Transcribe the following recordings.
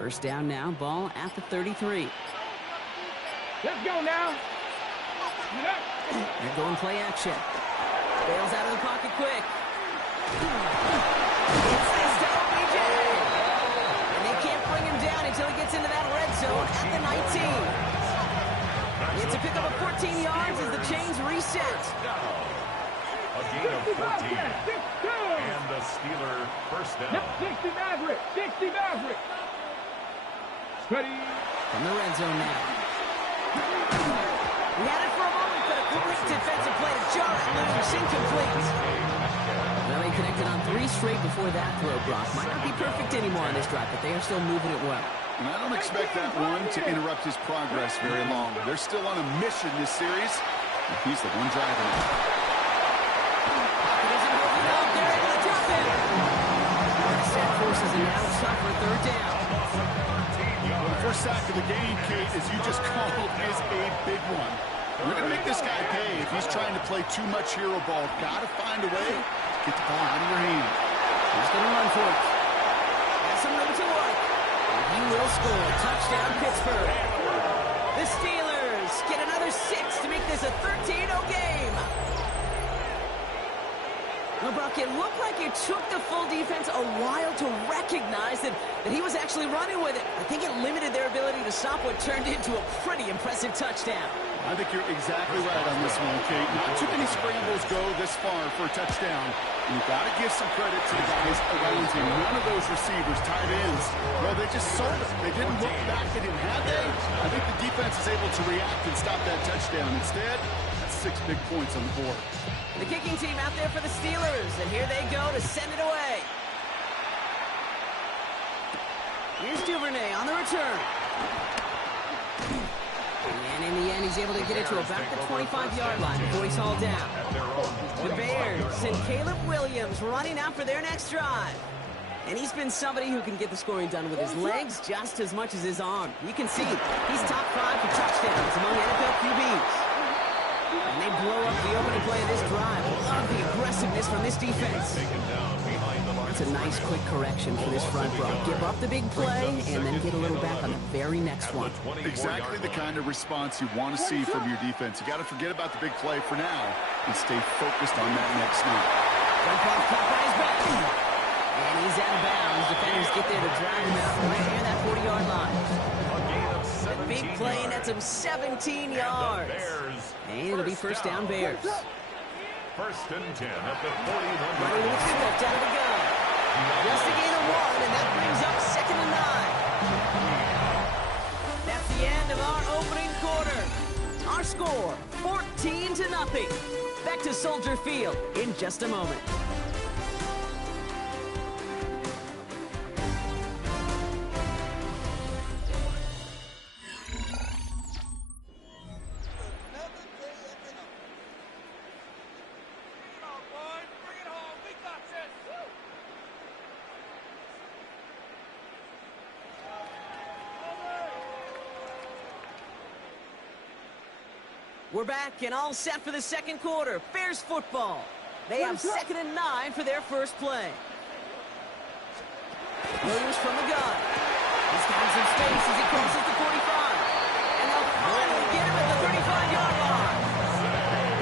First down now, ball at the 33. Let's go now. They're going play action. Bails out of the pocket quick. It's this to OBJ. And they can't bring him down until he gets into that red zone at the 19. It's a pickup of 14 yards as the chains reset. A gain of 14. And the Steeler first down. 60 Maverick. 60 Maverick. Ready. From the red zone now. We had it for a moment, but a great defensive play to jar it loose. Incomplete. Well, they connected on 3 straight before that throw, Brock. Might not be perfect anymore on this drive, but they are still moving it well. And I don't expect that one to interrupt his progress very long. They're still on a mission this series, and he's the one driving it. It isn't working out. They're able to drop it. Set forces an out shot for third down. Well, the first sack of the game, Kate, as you just called, is a big one. You're going to make this guy pay if he's trying to play too much hero ball. Got to find a way to get the ball out of your hand. He's going to run for it. Has some room to work. And he will score. Touchdown, Pittsburgh. The Steelers get another 6 to make this a 13-0 game. Well, Brock, it looked like it took the full defense a while to recognize that he was actually running with it. I think it limited their ability to stop what turned into a pretty impressive touchdown. I think you're exactly right on this one, Kate. Not too many scrambles go this far for a touchdown. And you've got to give some credit to the guys around him. None of those receivers, tight ends, well, they just sold it. They didn't look back at him, had they? I think the defense is able to react and stop that touchdown. Instead, that's 6 big points on the board. The kicking team out there for the Steelers, and here they go to send it away. Here's Duvernay on the return. And in the end, he's able to get it to about the 25-yard line before he's hauled down. The Bears and Caleb Williams running out for their next drive. And he's been somebody who can get the scoring done with his legs just as much as his arm. You can see he's top 5 for touchdowns among NFL QBs. And they blow up the opening play of this drive. Love the aggressiveness from this defense. That's a nice quick correction for this front row. Give up the big play and then get a little back on the very next one. Exactly the kind of response you want to see from your defense. You got to forget about the big play for now and stay focused on that next snap. Jump off caught by his back. And he's out of bounds. Defenders get there to drive him out right near that 40-yard line. The big play nets him 17 yards. And it'll be first down Bears. First and 10 at the 41. Running with Swift out of the gun. Just a gain of 1, and that brings up 2nd and 9. That's the end of our opening quarter. Our score, 14-0. Back to Soldier Field in just a moment. We're back and all set for the second quarter. Bears football. They have 2nd and 9 for their first play. Williams from the gun. He's got some space as he crosses the 45. And they'll finally get him at the 35-yard line.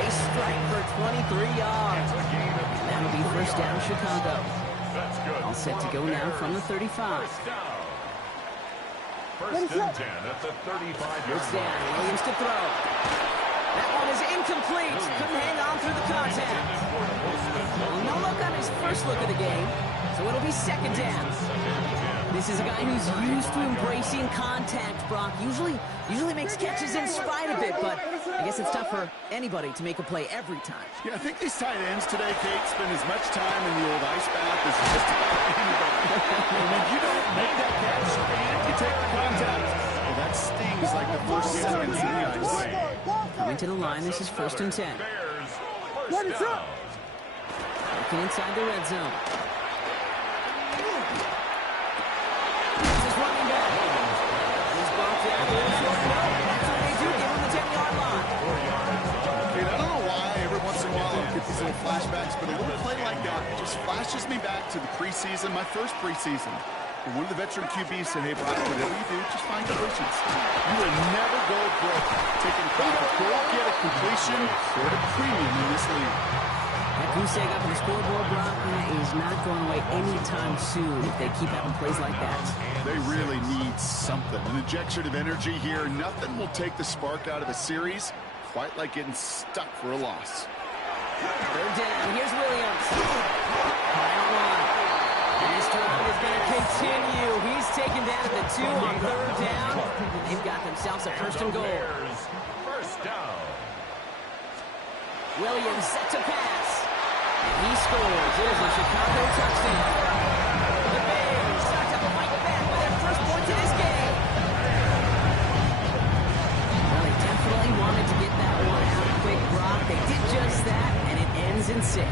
They strike for 23 yards. And that'll be first down Chicago. All set to go now from the 35. First and 10 at the 35-yard It's down. Williams to throw. That one is incomplete. Couldn't hang on through the contact. Well, no look on his first look of the game, so it'll be 2nd down. This is a guy who's used to embracing contact, Brock. Usually makes catches in spite of it, but I guess it's tough for anybody to make a play every time. Yeah, I think these tight ends today, Kate, spend as much time in the old ice bath as just about anybody. When you don't make that catch and you take the contact, well, that stings like the first seconds in the ice. Coming to the line, this is 1st and 10. Looking inside the red zone. This is running back. He's bumped down. That's what they do. Give him the 10-yard line. Kate, I don't know why every once in a while I get these little flashbacks, but a little play like that just flashes me back to the preseason, my first preseason. And one of the veteran QBs said, hey, Brock, whatever you do, just find completions. You will never go broke taking profits. Go get a completion or a premium in this league. That goose egg up on the scoreboard, Brock, is not going away anytime soon if they keep having plays like that. They really need something. An injection of energy here. Nothing will take the spark out of a series quite like getting stuck for a loss. Third down. Here's Williams. High on one. And this drive is going to continue. He's taken down at the 2 on third down. They've got themselves a first and goal. First down. Williams set to pass. And he scores. It is a Chicago touchdown. The Bears start to fight back with their first point to this game. Well, they definitely wanted to get that one out quick, Brock. They did just that, and it ends in 6.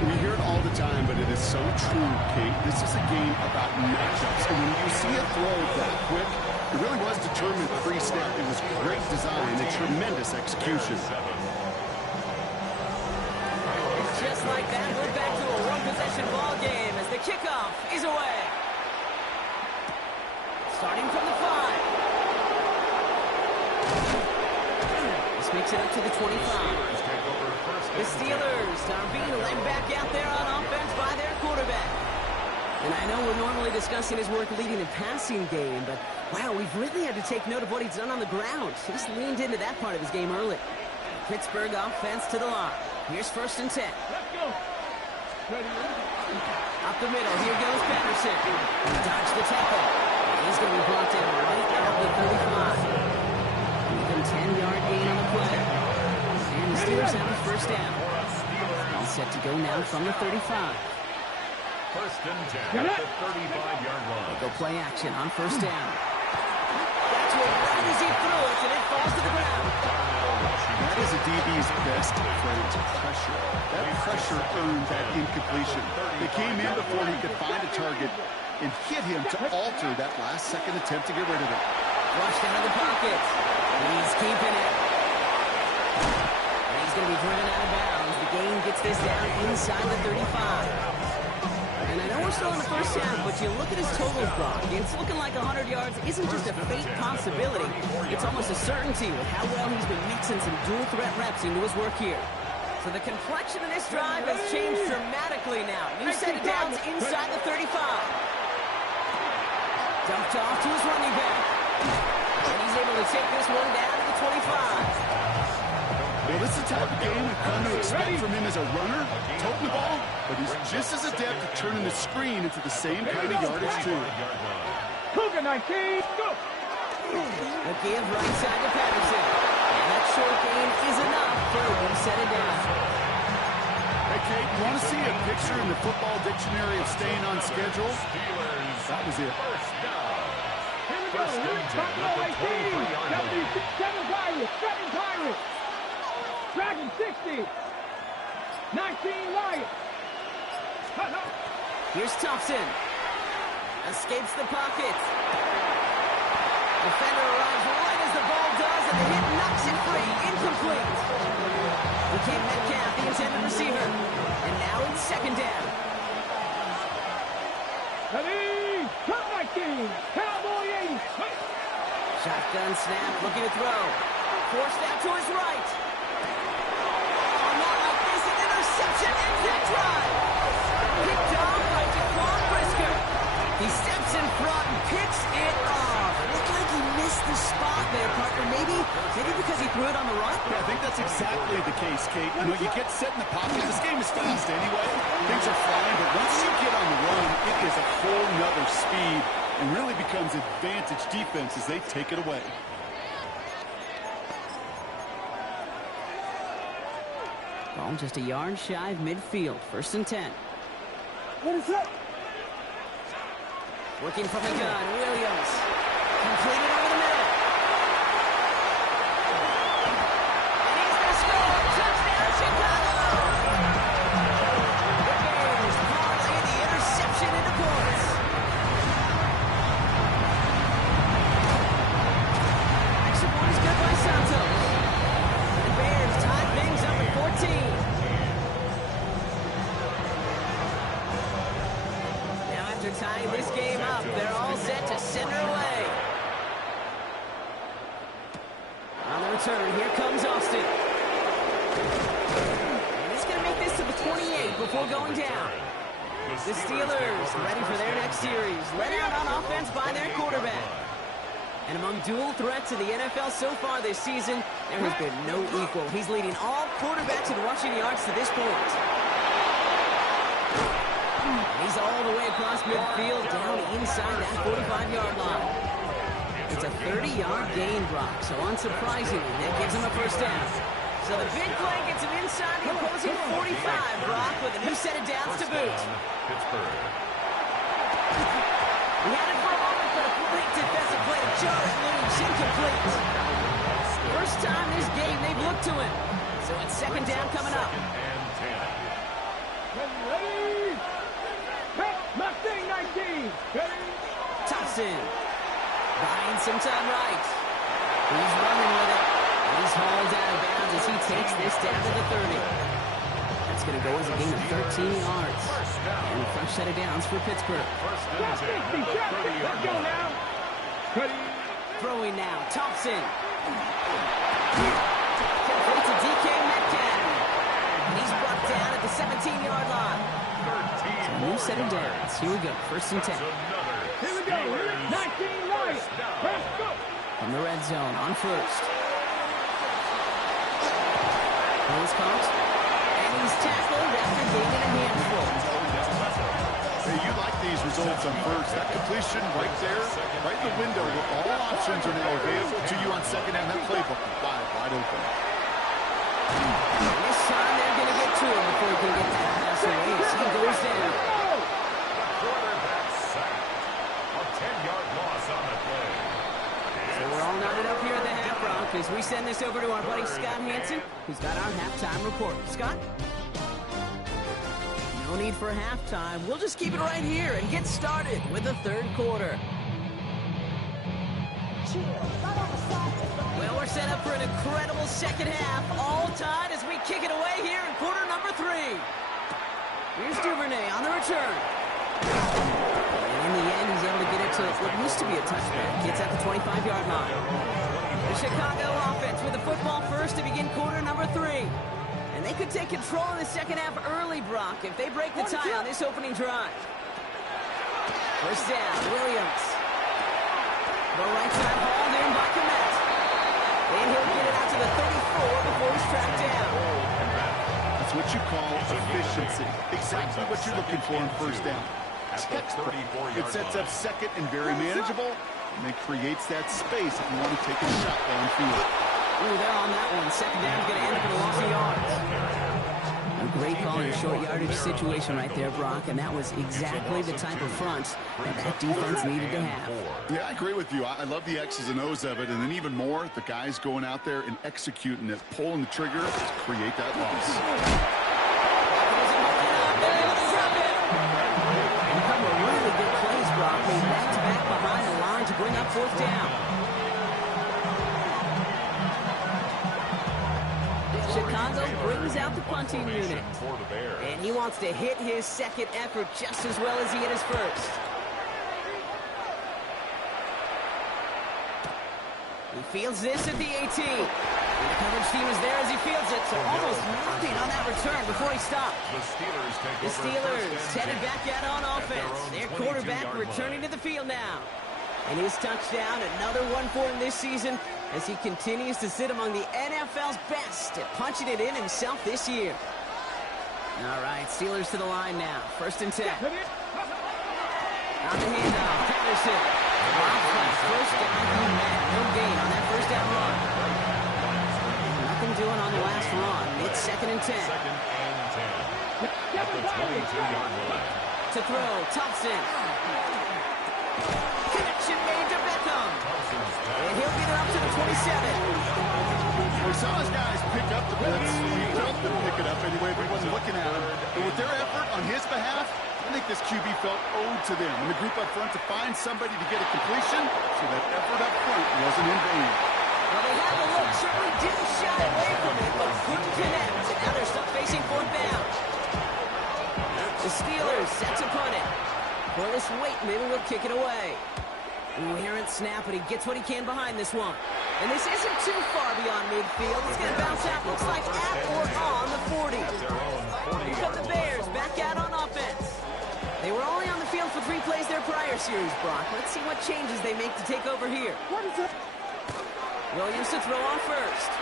We hear it all the time, but it is so true, Kate. This is a game about matchups. And when you see a throw that quick, it really was determined pre-snap. It was great design and tremendous execution. Just like that, we're back to a one-possession ball game as the kickoff is away. Starting from the 5. This makes it up to the 25. The Steelers are being led back out there on offense by their quarterback. And I know we're normally discussing his work leading the passing game, but wow, we've really had to take note of what he's done on the ground. He's leaned into that part of his game early. Pittsburgh offense to the line. Here's 1st and 10. Let's go. Up the middle, here goes Patterson. He dodged the tackle. He's going to be brought down right at the 35. Even 10-yard gain on the play. And the Steelers have a first down. All set to go now from the 35. First and 10 at the 35-yard line. They'll play action on first down. That's what right as he threw it, and it falls to the ground. That is a DB's best friend, pressure. That pressure earned that incompletion. They came in before he could find a target and hit him to alter that last-second attempt to get rid of it. Flushed out of the pocket. He's keeping it. And he's going to be driven out of bounds. The game gets this down inside the 35. And I know we're still in the first half, but you look at his totals, Brock. It's looking like 100 yards isn't just a fake possibility. It's almost a certainty with how well he's been mixing some dual-threat reps into his work here. So the complexion of this drive has changed dramatically now. New set of downs inside the 35. Dumped off to his running back. And he's able to take this one down to the 25. Well, this is the type of game we've come to expect from him as a runner, toting the ball, but he's just as adept at turning the screen into the same kind of yardage, too. Cougar 19, go! The give right side to Patterson. And that short gain is enough for a one set it down. Hey, Kate, you want to see a picture in the football dictionary of staying on schedule? That was it. Here we go. Buffalo 18, 7 Pirates. Dragon 60. 19 Lions. Here's Thompson. Escapes the pocket. Defender arrives right as the ball does, and the hit knocks it free. Incomplete. Became Metcalf, the intended receiver. And now it's second down. Ready? Top 19. Cowboy 80. Shotgun snap, looking to throw. Forced out to his right. Oh, not like this. An interception ends that drive. Picked off by Jaquan Brisker. He steps in front and picks it off. Looked like he missed the spot there, partner. Maybe because he threw it on the run? Yeah, I think that's exactly the case, Kate. You know, you get set in the pocket. This game is fast anyway. Things are flying, but once you get on the run, it is a whole nother speed and really becomes advantage defense as they take it away. Ball just a yard shy of midfield. First and 10. What is up? Working from the gun, Williams. Completed over the middle. And he's going to score. Touchdown, Chicago! The Bears parlay the interception into points. Action point is good by Santos. The Bears tie things up at 14. Now after are tying this game up. They're all set to send her away. On the return, here comes Austin. And he's going to make this to the 28 before going down. The Steelers ready for their next series. Let out on offense by their quarterback. And among dual threats in the NFL so far this season, there has been no equal. He's leading all quarterbacks in rushing yards to this point. He's all the way across midfield, down inside that 45-yard line. It's a 30-yard gain, Brock, so unsurprisingly, that gives him a first down. So the big play gets him inside the opposing 45, Brock, with a new set of downs to boot. He had it for a moment, but a great defensive play to jar it loose, incomplete. First time this game they've looked to him. So it's second down coming up. Ready? Mustang 19. Ready? Thompson. Buying some time right. He's running with it. He's hauled out of bounds as he takes this down to the 30. That's going to go as a gain of 13 yards. And a fresh set of downs for Pittsburgh. Let's go now. Ready? Throwing now. Thompson. Complete to DK Metcalf. And he's brought down at the 17-yard line. So a new set of downs. Here we go. First and 10. Here we go. 19 right. Let's go. From the red zone on first. He's caught. And he's tackled after gaining a handful. Hey, you like these results on first. That completion right there, right in the window where all options are now available to you on second and that playbook wide open. This time they're going to get to him before he can get that pass away as he goes down. Quarterback sack. A 10-yard loss on the play. So we're all knotted up here at the half, Brock, as we send this over to our buddy Scott Hansen, who's got our halftime report. Scott? No need for halftime. We'll just keep it right here and get started with the third quarter. Well, we're set up for an incredible second half, all tied as we kick it away here in quarter number 3. Here's Duvernay on the return. And in the end, he's able to get it to what used to be a touchback. Gets at the 25-yard line. The Chicago offense with the football first to begin quarter number 3. And they could take control in the second half early, Brock, if they break the tie on this opening drive. First down, Williams. The right side hauled in by Komet. And he'll get it out to the 34 before he's tracked down. That's what you call efficiency. Exactly what you're looking for in first down. Textbook. It sets up second and very manageable, and it creates that space if you want to take a shot downfield. Ooh, they're on that one. Second down's going to end up in a loss of yards. A great call in a short yardage situation right there, Brock, and that was exactly the type of front that defense needed to have. Yeah, I agree with you. I love the X's and O's of it, and then even more, the guys going out there and executing it, pulling the trigger to create that loss. A couple of really good plays, Brock. They back-to-back behind the line to bring up fourth down. Chicago brings out the punting unit. And he wants to hit his second effort just as well as he hit his first. He fields this at the 18. And the coverage team is there as he fields it, so almost nothing on that return before he stopped. The Steelers headed back out on offense. Their quarterback returning to the field now. And his touchdown, another one for him this season, as he continues to sit among the NFL's best at punching it in himself this year. All right, Steelers to the line now. First and 10. On the handoff, Patterson. First down, no gain on that first down run. Nothing doing on the last run. It's second and 10. At the 22-yard line. To throw, Thompson. Connection made to Beckham. And he'll get it up to the 27. We saw his guys pick up the blitz. We felt them pick it up anyway, but he wasn't looking at him. But with their effort on his behalf, I think this QB felt owed to them. And the group up front to find somebody to get a completion, so that effort up front wasn't in vain. Well, they had the look, certainly didn't shy away from it, but couldn't connect. And now they're stuck facing fourth down. The Steelers set to punt it. Willis Waitman will kick it away. Ooh, errant snap, but he gets what he can behind this one. And this isn't too far beyond midfield. It's going to bounce out, looks like at or on the 40. Here come the Bears, back out on offense. They were only on the field for 3 plays their prior series, Brock. Let's see what changes they make to take over here. What is it? Williams to throw off first.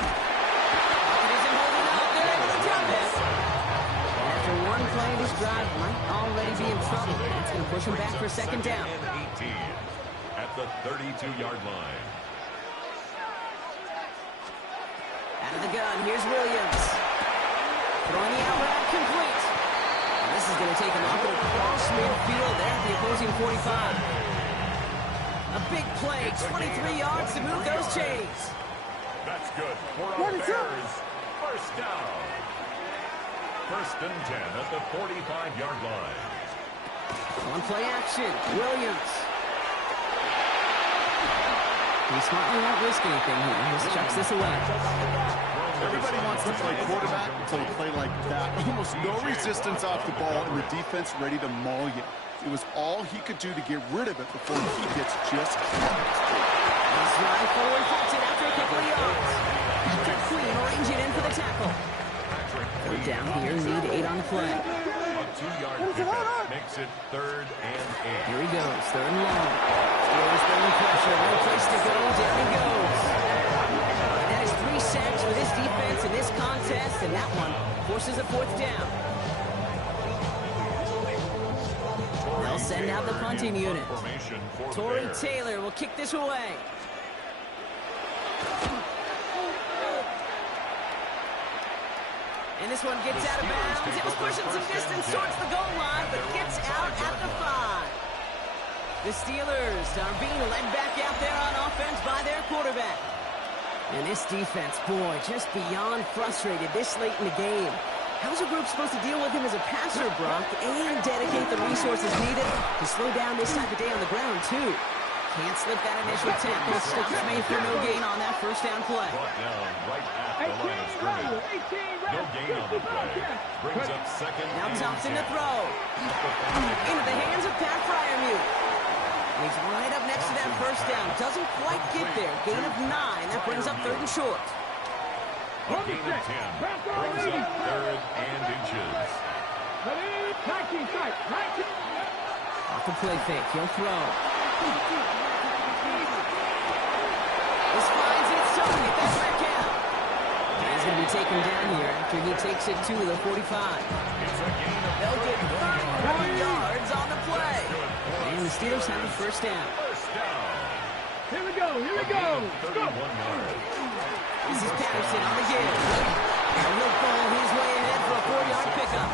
Pocket isn't holding up. They're able to dump it. After one play, this drive might already be in trouble. It's going to push him back for second down. 18 at the 32-yard line. Out of the gun, here's Williams. Throwing the out route complete. And this is going to take him up and across midfield there at the opposing 45. A big play, 23 yards to move those chains. That's good for our Bears. First down. First and 10 at the 45-yard line. One play action, Williams. He smartly won't risk anything here. He just chucks this away. Everybody wants to play quarterback until you play like that. Almost no resistance off the ball and the defense ready to maul you. It was all he could do to get rid of it before he gets just clocked. He's right forward, holds it after a couple of yards. Patrick Queen will range it in for the tackle. Third down here, need 8 on the play. A 2-yard pickup makes it 3rd and 8. Here he goes, 3rd and long. Steelers throwing pressure, no place to go, down he goes. And that is 3 sacks for this defense in this contest, and that one forces a 4th down. They'll send out the punting unit. Torrey Taylor will kick this away. And this one gets out of bounds. It was pushing some distance towards the goal line, but gets out at the 5. The Steelers are being led back out there on offense by their quarterback. And this defense, boy, just beyond frustrated this late in the game. How's a group supposed to deal with him as a passer, Brock, and dedicate the resources needed to slow down this type of day on the ground, too? Can't slip that initial tackle. Stops made for no gain on that first down play. Brought down right at the line of scrimmage. No gain on the play. Brings up second. Now Thompson to throw. Into the hands of Pat Fryermuth. He's right up next to that first down. Doesn't quite get there. Gain of 9. That brings up 3rd and short. A gain of 10. Brings up 3rd and inches. Off the play fake. He'll throw. This finds its target. That's Metcalf. He's going to be taken down here after he takes it to the 45. They'll get 31 yards on the play. And the Steelers have the first down. Here we go. 31 yards. This is Patterson on the give. And he'll fall his way ahead for a 4-yard pickup.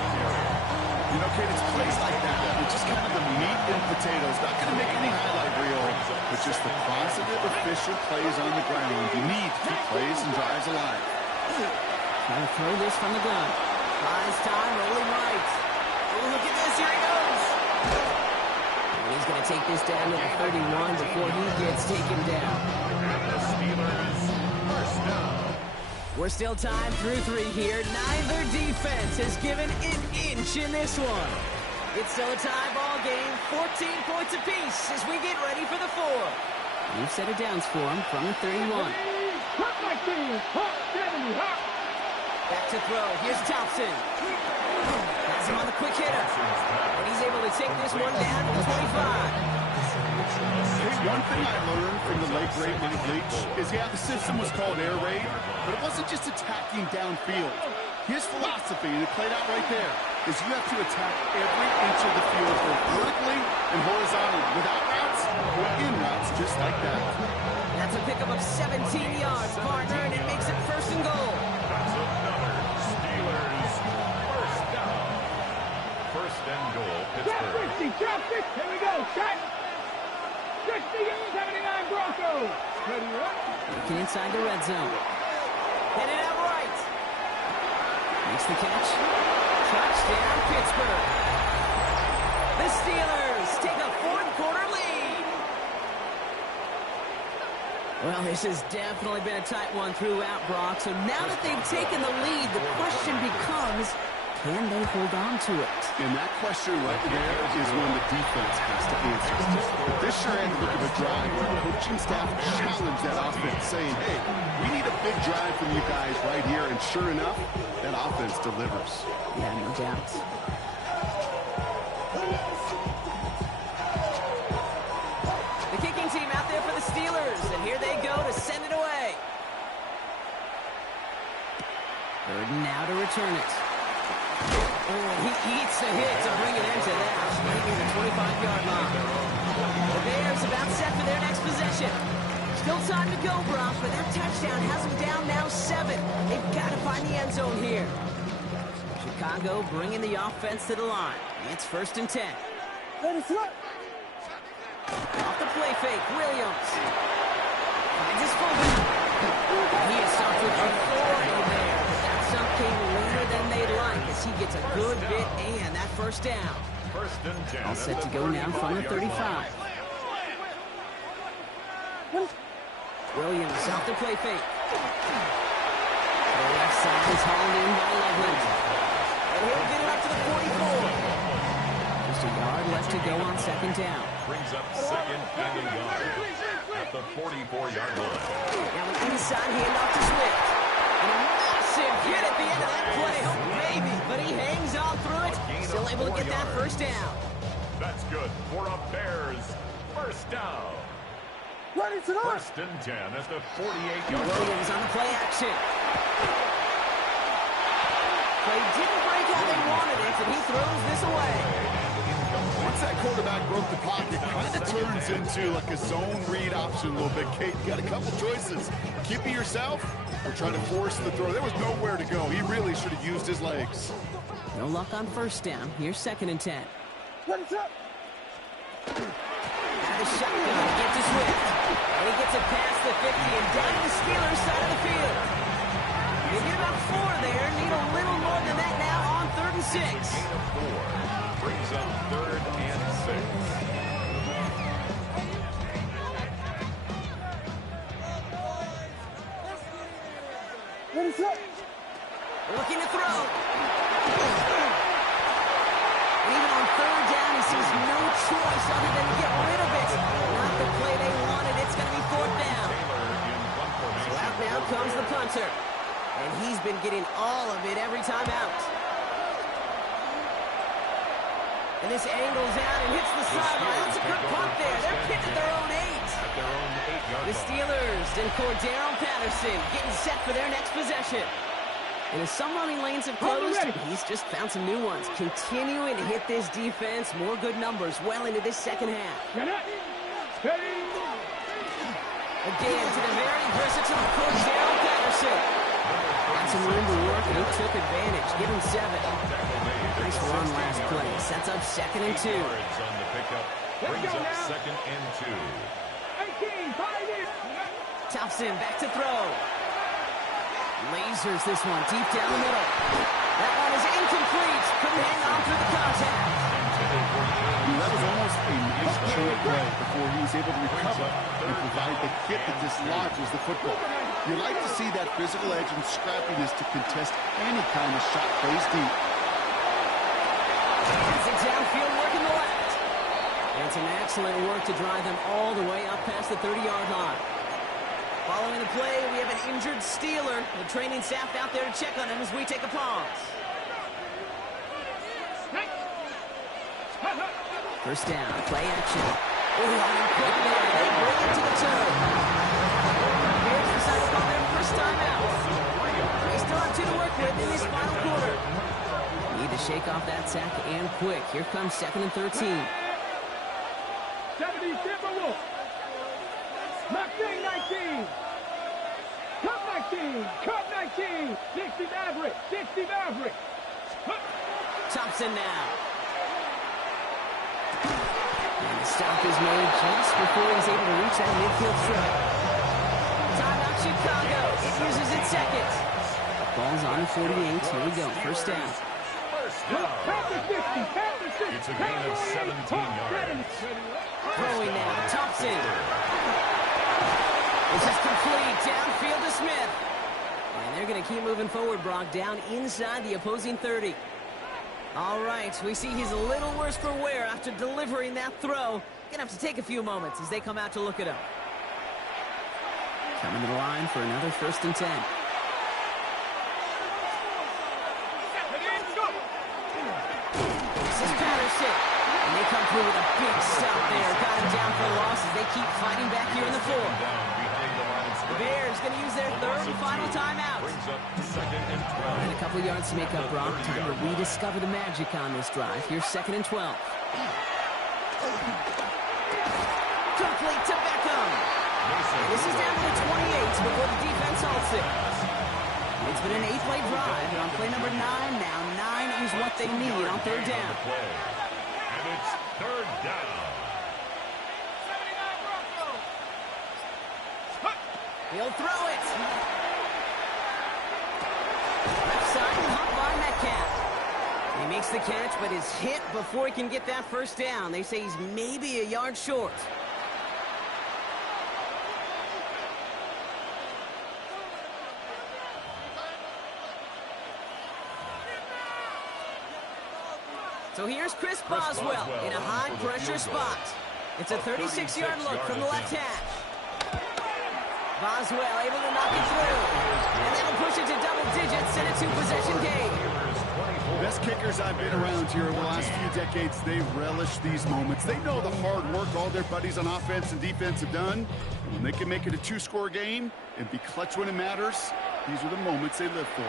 You know, Kate, it's plays like that. It's just kind of the meat and potatoes. Not going to make any highlight reel, but just the positive official plays on the ground. You need to keep plays and drives alive. Trying to throw this from the gun. Buys time, rolling right. Oh, look at this. Here he goes. And he's going to take this down to the 31 before he gets taken down. And the Steelers first down. We're still tied through 3 here. Neither defense has given an inch in this one. It's still a tie ball game. 14 points apiece as we get ready for the 4th. You've set it downs for him from the 31. Back to throw. Here's Thompson. Has him on the quick hitter. And he's able to take this one down to the 25. One thing I learned from the late great Mike Leach is, yeah, the system was called air raid, but it wasn't just attacking downfield. His philosophy, and it played out right there, is you have to attack every inch of the field, both vertically and horizontally, without routes or in routes, just like that. That's a pickup of 17 yards, partner, and it makes it 1st and goal. That's another Steelers first down. 1st and goal, Pittsburgh. Drop 50. Here we go. Shot. 60-79 Broncos. Looking inside the red zone. Headed out right. Makes the catch. Touchdown, Pittsburgh. The Steelers take a 4th quarter lead. Well, this has definitely been a tight one throughout, Brock. So now that they've taken the lead, the question becomes, Can they hold on to it? And that question right there is one the defense has to answer. But this sure had to look at a drive where the coaching staff challenged that offense, saying, hey, we need a big drive from you guys right here. And sure enough, that offense delivers. Yeah, no doubt. The kicking team out there for the Steelers, and here they go to send it away. Third now to return it. Oh, he eats the hit to bring it into that, right near the 25-yard line. The Bears about set for their next possession. Still time to go, Brock, but that touchdown has them down now 7. They've got to find the end zone here. Chicago bringing the offense to the line. It's 1st and 10. Off the play fake, Williams. Finds his fullback. He is stopped with authority there, but that stop came later than they'd like as he gets a good bit and that first down. 1st and 10. All set to go now from the 35. Williams off the play fake. The left side is hauled in by Loveland. And he'll get it up to the 44. Just a yard left to go on 2nd down. Brings up 2nd and a yard at the 44-yard line. Now an inside handoff to Swift. And a massive hit at the end of that play. Oh, maybe. But he hangs on through it. Still able to get that first down. That's good for a Bears first down. 1st and 10 at the 48-yard line. Williams on the play action. Play didn't break how they wanted it, and he throws this away. Once that quarterback broke the pocket, it kind of turns into like a zone read option a little bit. Kate, you got a couple choices. Keep it yourself or try to force the throw. There was nowhere to go. He really should have used his legs. No luck on 1st down. Here's 2nd and 10. What's up? Out of shotgun, get to Swift. And he gets it past the 50 and down to the Steelers side of the field. They get about 4 there. Need a little more than that now on 3rd and 6. Gain of 4 brings up 3rd and 6. What is up? Looking to throw. And even on 3rd down, he sees no choice other than to get rid of it. Not the play they wanted. It's going to be 4th down. So out now comes the punter. And he's been getting all of it every time out. And this angles out and hits the sideline. That's a good punt there. They're kicked at their own 8. The Steelers and Cordero Patterson getting set for their next possession. And as some running lanes have closed, he's just found some new ones. Continuing to hit this defense. More good numbers well into this 2nd half. Again to the very versatile Cordero Patterson. Got some room to work, and he took advantage. Give him 7. Nice run last play. Sets up 2nd and 2. On the pickup brings up 2nd and 2. Thompson back to throw. Lasers this one deep down the middle. That one is incomplete. Couldn't hang on through the contact. That was almost a nice chunk play before he was able to recover and provide the hit that dislodges the football. You like to see that physical edge and scrappiness to contest any kind of shot plays deep. It's a downfield work in the left. And some excellent work to drive them all the way up past the 30-yard line. Following the play, we have an injured Steeler. The training staff out there to check on him as we take a pause. First down, play action. Oh, quick there. They bring it to the toe. Bears decide to call their first time out. They still have 2 to work with in this final quarter. Need to shake off that sack and quick. Here comes 2nd and 13. 70 Timberwolves. Mustang 19. Cup 19. Cup 19. 60 Maverick. 60 Maverick. Thompson now. And the stop is made just before he's able to reach that midfield strip. Timeout Chicago. It uses its 2nd. Ball's on 48. Here we go. First down. It's a gain of 17 yards. Throwing now. Thompson. This is complete. Downfield to Smith. And they're going to keep moving forward, Brock. Down inside the opposing 30. All right, we see he's a little worse for wear after delivering that throw. Gonna have to take a few moments as they come out to look at him. Coming to the line for another 1st and 10. This is Patterson. And they come through with a big stop there. Got him down for a loss as they keep fighting back here in the 4. The Bears going to use their 3rd and final timeout. And a couple of yards to make up, Brock. Time to rediscover the magic on this drive. Here's 2nd and 12. Complete to Beckham. This is down to the 28 before the defense halts it. It's been an 8-play drive, and on play number 9 now, 9 is what they need on 3rd down. And it's 3rd down. He'll throw it. Left side and hop by Metcalf. He makes the catch, but is hit before he can get that 1st down. They say he's maybe a yard short. So here's Chris Boswell in a high-pressure spot. It's a 36-yard look from the left hash. Boswell able to knock it through. And that'll push it to double digits in a 2-possession game. Best kickers I've been around here over the last few decades, they relish these moments. They know the hard work all their buddies on offense and defense have done. And when they can make it a 2-score game and be clutch when it matters, these are the moments they live for.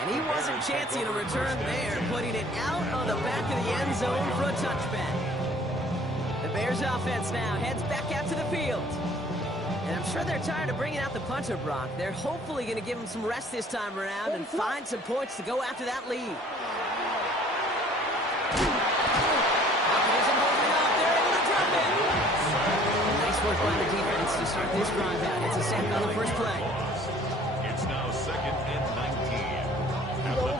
And he wasn't chancing a return there, putting it out on the back of the end zone for a touchback. The Bears offense now heads back out to the field. And I'm sure they're tired of bringing out the punter, Brock. They're hopefully going to give him some rest this time around and find some points to go after that lead. Optimism holding up. They're able to drop it. Nice work by the defense to start this drive out. It's a sack on the first play. It's now 2nd and 19.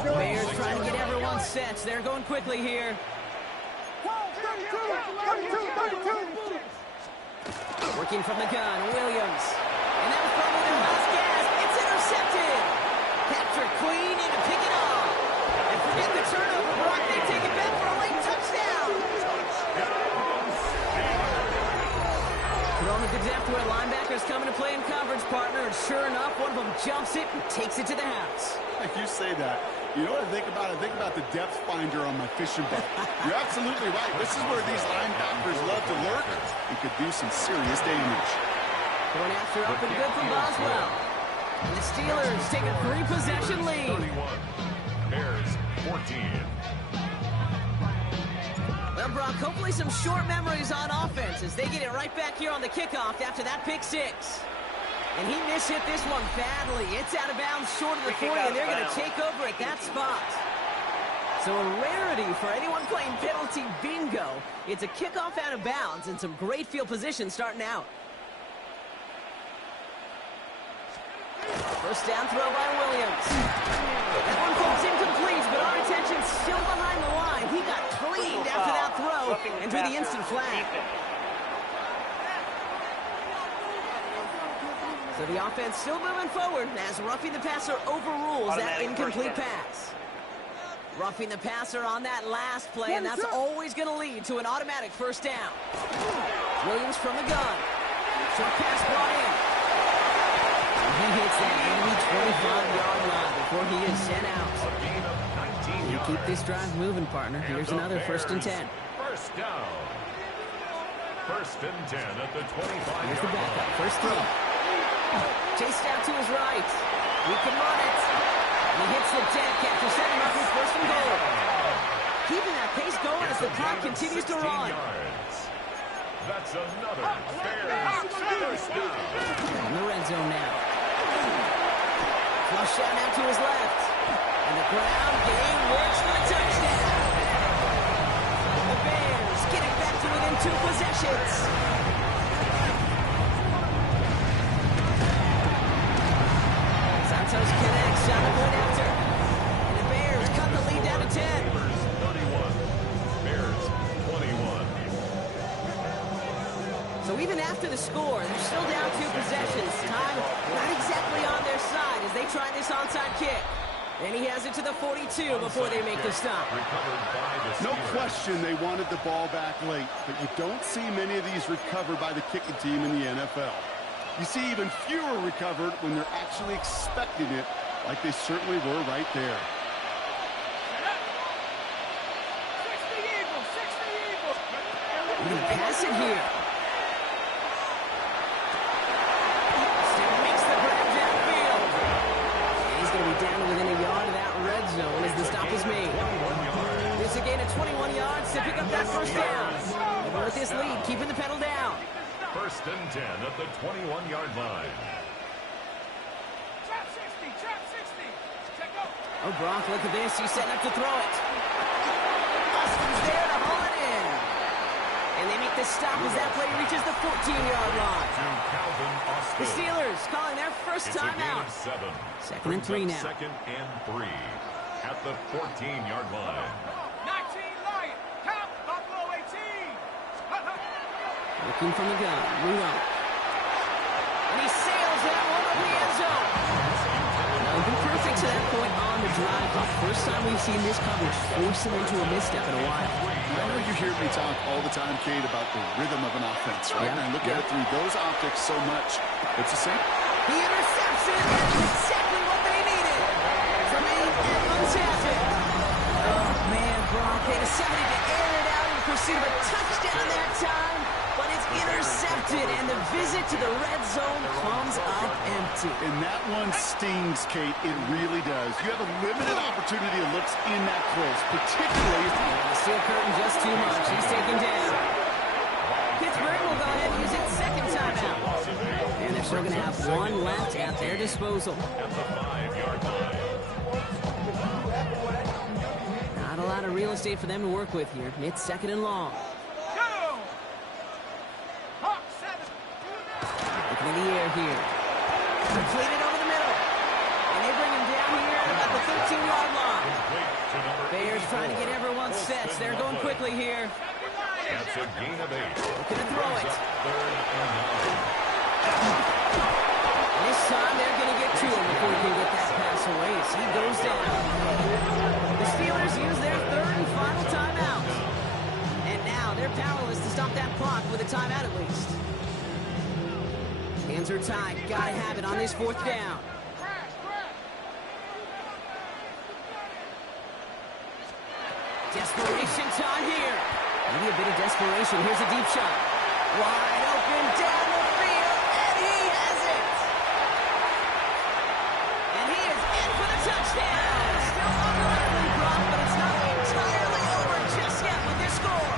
Bears trying to get everyone set. They're going quickly here. 32. Working from the gun, Williams. And that was probably their last gas. It's intercepted. Patrick Queen in to pick it off. And forget the turnover, Brock. They take it back for a late touchdown. Throwing the good depth where linebackers coming to play in coverage, partner. And sure enough, one of them jumps it and takes it to the house. You say that. You know what I think about? I think about the depth finder on my fishing boat. You're absolutely right. This is where these linebackers love to lurk. It could do some serious damage. Going after up and good from Boswell. And the Steelers take a 3-possession lead. 31. Bears 14. Well, Brock, hopefully some short memories on offense as they get it right back here on the kickoff after that pick 6. And he mishit this one badly. It's out of bounds short of the 40, and they're going to take over at that spot. So a rarity for anyone playing penalty bingo. It's a kickoff out of bounds and some great field position starting out. First down throw by Williams. That one falls incomplete, but our attention's still behind the line. He got cleaned after that throw and drew the instant flag. So the offense still moving forward as roughing the passer overrules that incomplete pass. Roughing the passer on that last play, and that's always going to lead to an automatic first down. Williams from the gun. Short pass brought in. And he hits that enemy 25-yard line before he is sent out. You keep this drive moving, partner. Here's another 1st and 10. First down. 1st and 10 at the 25-yard Here's the backup. First throw. Chased out to his right. We can run it. And he hits the deck after setting up his 1st and goal. Keeping that pace going as the clock continues to run. That's another Bears first down. In the red zone now. Flush out now to his left. And the ground game works for the touchdown. The Bears get it back to within 2 possessions. Santos connects on the point after. And the Bears cut the lead down to 10. Bears 21. So even after the score, they're still down 2 possessions. Time not exactly on their side as they try this onside kick. And he has it to the 42 before they make the stop. No question they wanted the ball back late, but you don't see many of these recovered by the kicking team in the NFL. You see even fewer recovered when they're actually expecting it, like they certainly were right there. 60 Eagles, 60 Eagles. He's going to pass it here. Still makes the grab downfield. And he's going to be down within a yard of that red zone as the stop is made. It's a gain of 21 yards to pick up that first down. Even with this lead, keeping the pedal down. First and 10 at the 21-yard line. Trap 60, trap 60. Check out. Oh, Brock, look at this. He's setting up to throw it. Austin's there to haul it in. And they make the stop as that play reaches the 14-yard line. The Steelers calling their first timeout. Second and 3 now. Second and 3 at the 14-yard line. 19 Lion. Count. Buffalo 18. Looking from the gun. Rudolph. And he sails that one over the end zone. Now, he's been perfect to that point on the drive. The first time we've seen this coverage force him into a misstep in a while. I know you hear me talk all the time, Kate, about the rhythm of an offense, right? Yeah. And look at it through those optics so much. It's the same. He intercepts it, and it's exactly what they needed. Jermaine Edmonds has it. Oh, man, Brock had a 70 to air it out in pursuit of a touchdown that time, but it's intercepted, and the visit to the red zone comes up empty. And that one stings, Kate. It really does. You have a limited opportunity to look in that close, particularly if The steel curtain just too much. He's taken down. Pittsburgh will go ahead and use its second timeout. And they're still going to have one left at their disposal. At the 5-yard line. Not a lot of real estate for them to work with here. It's second and long. Go. Hawk 7. Looking in the air here. Completed over the middle. And they bring him down here at about the 13-yard line. Bears trying to get everyone set. They're going quickly here. That's a gain of 8. Looking to throw it. Third and 9. This time they're going to get to him before he can get that pass away as he goes down. The Steelers use their third and final timeout. And now they're powerless to stop that clock with a timeout at least. Hands are tied. Got to have it on this fourth down. Desperation time here. Maybe a bit of desperation. Here's a deep shot. Wide open down the field, and he has it. And he is in for the touchdown. Still unlikely, Brock, but it's not entirely over just yet with this score.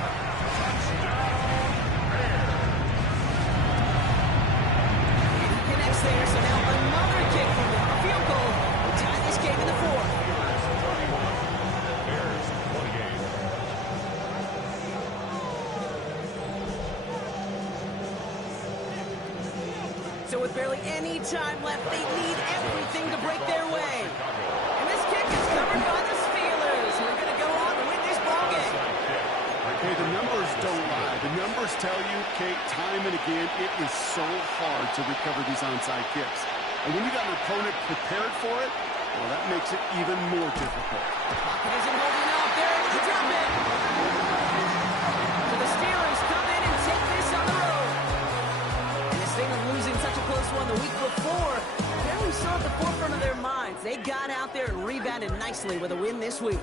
And he connects there, so now another kick from them. A field goal to tie this game in the fourth. Bears 28. So with barely any time left, they need everything to break their way. And this kick is covered by the Steelers, who are going to go on to win this ballgame. Hey, the numbers don't lie. The numbers tell you, Kate, time and again, it is so hard to recover these onside kicks. And when you got an opponent prepared for it, well, that makes it even more difficult. Pocket isn't holding up. They're able to drop it. So the Steelers come in and take this on the road. And this thing of losing such a close one the week before, apparently still at the forefront of their minds. They got out there and rebounded nicely with a win this week.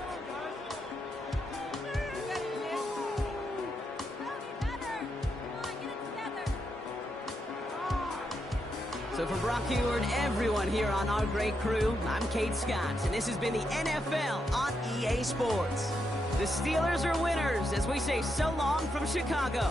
So for Brock Huard, everyone here on our great crew, I'm Kate Scott, and this has been the NFL on EA Sports. The Steelers are winners as we say so long from Chicago.